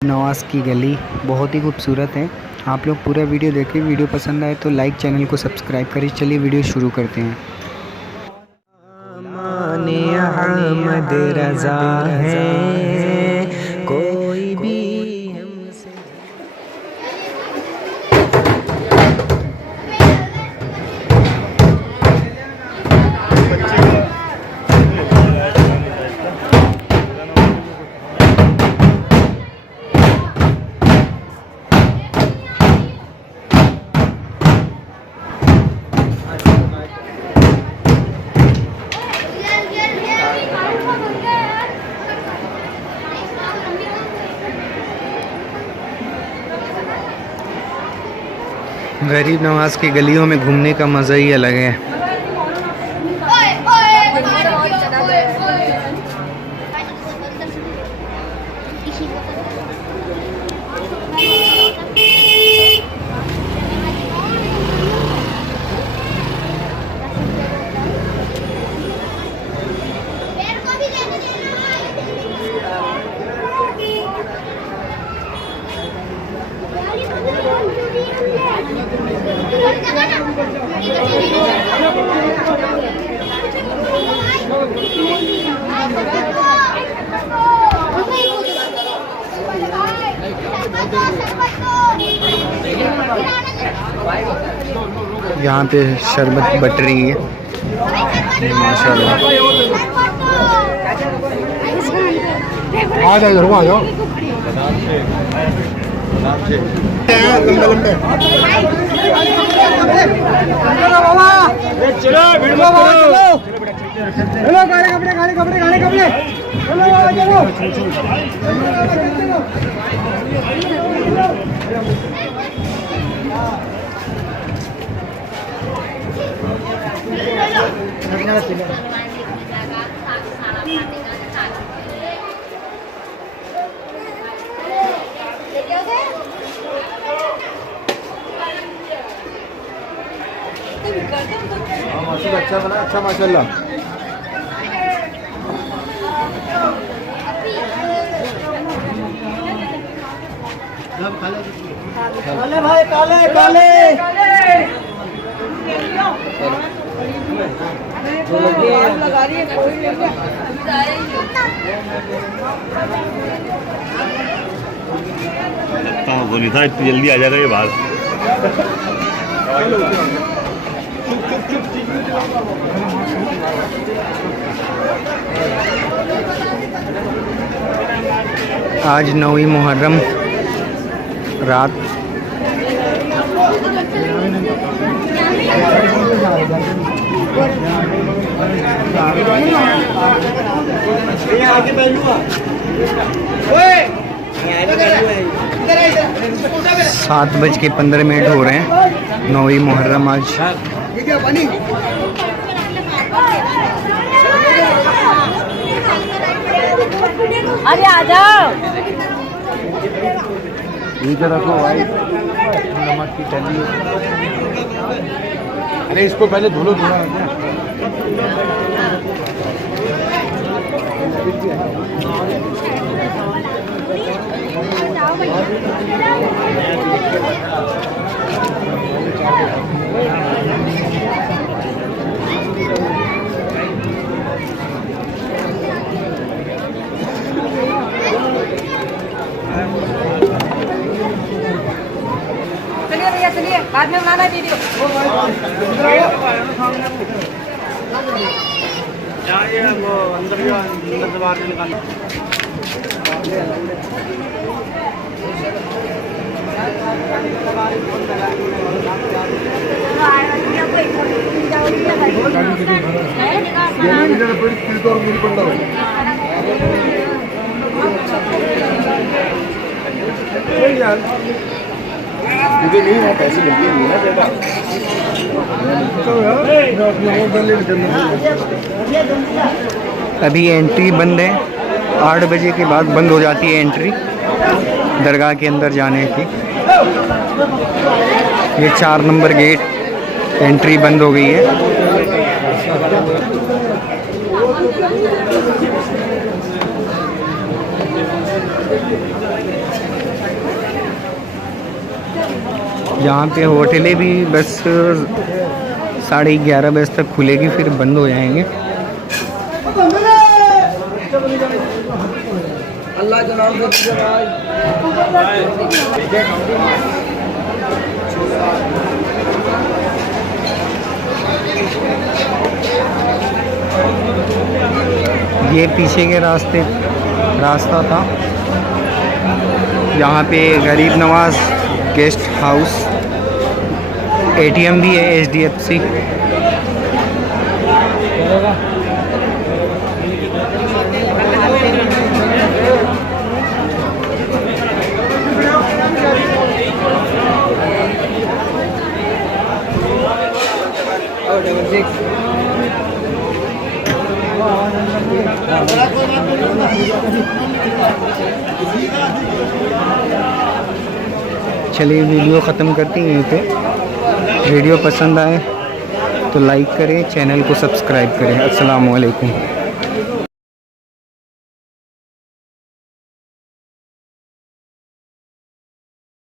नवाज़ की गली बहुत ही खूबसूरत है। आप लोग पूरा वीडियो देखें। वीडियो पसंद आए तो लाइक, चैनल को सब्सक्राइब करें। चलिए वीडियो शुरू करते हैं। माने अहमद रज़ा है कोई भी हमसे। गरीब नवाज की गलियों में घूमने का मज़ा ही अलग है। यहाँ पे शरबत बट रही है माशाल्लाह। आ जाओ आ जाओ। चलो चलो खाने कपड़े अच्छा बना, अच्छा माशाल्लाह। काले भाई काले काले लगा रही है। बोली था इतनी जल्दी आ जाएगा ये बाहर। आज 9वीं मुहर्रम रात सात बज के 15 मिनट हो रहे हैं। 9वीं मुहर्रम आज। अरे आ जाओ। इधर रखो भाई नमक की टली। अरे इसको पहले धो लो थोड़ा। चलिए भैया चलिए, बाद में बनाना वीडियो। वो अंदर से बाहर निकाल। क्योंकि नहीं है पैसे मिलते नहीं ना बेटा। अभी एंट्री बंद है। 8 बजे के बाद बंद हो जाती है एंट्री दरगाह के अंदर जाने की। ये 4 नंबर गेट एंट्री बंद हो गई है। यहाँ पे होटलें भी बस 11:30 बजे तक खुलेगी, फिर बंद हो जाएंगे। अल्लाह के नाम से ये पीछे के रास्ता था। यहाँ पे गरीब नवाज गेस्ट हाउस, ATM भी है HDFC। चलिए वीडियो ख़त्म करती हैं यहीं पे। वीडियो पसंद आए तो लाइक करें, चैनल को सब्सक्राइब करें। अस्सलाम वालेकुम।